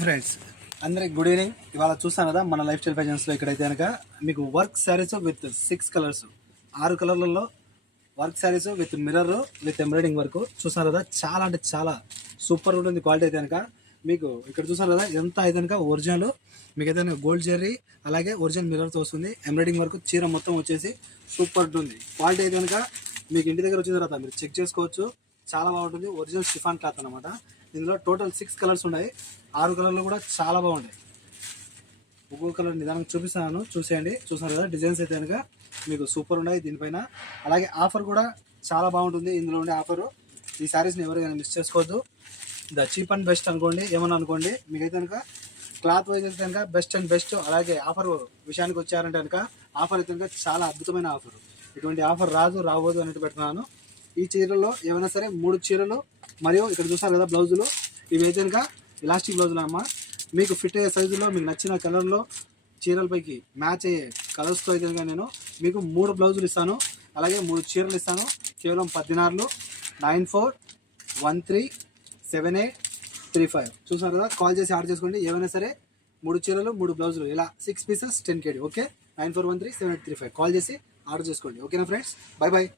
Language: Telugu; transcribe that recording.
ఫ్రెండ్స్ అందరికి గుడ్ ఈవినింగ్. ఇవాళ చూస్తాను కదా మన లైఫ్ స్టైల్ ఫ్యాషన్స్లో ఇక్కడైతే కనుక మీకు వర్క్ శారీస్ విత్ 6 కలర్స్ 6 కలర్లలో work saris with mirror with embroidering work చూస్తున్నారు కదా. చాలా అంటే చాలా సూపర్ ఉంటుంది క్వాలిటీ అయితే కనుక. మీకు ఇక్కడ చూసారు కదా ఎంత అయితే కనుక ఒరిజినల్ మీకు అయితే గోల్డ్ జెర్రీ అలాగే ఒరిజినల్ మిర్రర్తో వస్తుంది. ఎంబ్రాయిడింగ్ వర్క్ చీర మొత్తం వచ్చేసి సూపర్ ఉంటుంది. క్వాలిటీ అయితే కనుక మీకు ఇంటి దగ్గర వచ్చిన తర్వాత మీరు చెక్ చేసుకోవచ్చు. చాలా బాగుంటుంది. ఒరిజినల్ షిఫాన్ క్లాత్ అనమాట. ఇందులో టోటల్ 6 కలర్స్ ఉన్నాయి. 6 కలర్లు కూడా చాలా బాగుంటాయి. ఒక్కొక్క కలర్ నిదానం చూపిస్తాను, చూసేయండి. చూస్తున్నారు కదా డిజైన్స్ అయితే కనుక మీకు సూపర్ ఉన్నాయి దీనిపైన. అలాగే ఆఫర్ కూడా చాలా బాగుంటుంది. ఇందులో ఉండే ఆఫరు ఈ శారీస్ని ఎవరైనా మిస్ చేసుకోవద్దు. ద చీప్ అండ్ బెస్ట్ అనుకోండి, ఏమన్నా అనుకోండి. మీకైతే కనుక క్లాత్ వైజ్ అయితే కనుక బెస్ట్ అండ్ బెస్ట్. అలాగే ఆఫర్ విషయానికి వచ్చారంటే కనుక ఆఫర్ అయితే కనుక చాలా అద్భుతమైన ఆఫర్. ఇటువంటి ఆఫర్ రాబోదు అన్నట్టు పెడుతున్నాను. ఈ చీరల్లో ఏమైనా సరే 3 చీరలు మరియు ఇక్కడ చూస్తారు కదా బ్లౌజులు, ఇవి అయితే కనుక ఇలాస్టిక్ బ్లౌజులు అమ్మ. మీకు ఫిట్ అయ్యే సైజులో మీకు నచ్చిన కలర్లో చీరలపైకి మ్యాచ్ అయ్యే కలర్స్తో అయితే కనుక నేను మీకు 3 బ్లౌజులు ఇస్తాను. అలాగే 3 చీరలు ఇస్తాను. కేవలం 16 94137835 చూసారు కదా. కాల్ చేసి ఆర్డర్ చేసుకోండి. ఏమైనా సరే 3 చీరలు 3 బ్లౌజులు ఇలా 6 పీసెస్ 10 KD. ఓకే, 94137835 కాల్ చేసి ఆర్డర్ చేసుకోండి. ఓకేనా ఫ్రెండ్స్, బై బాయ్.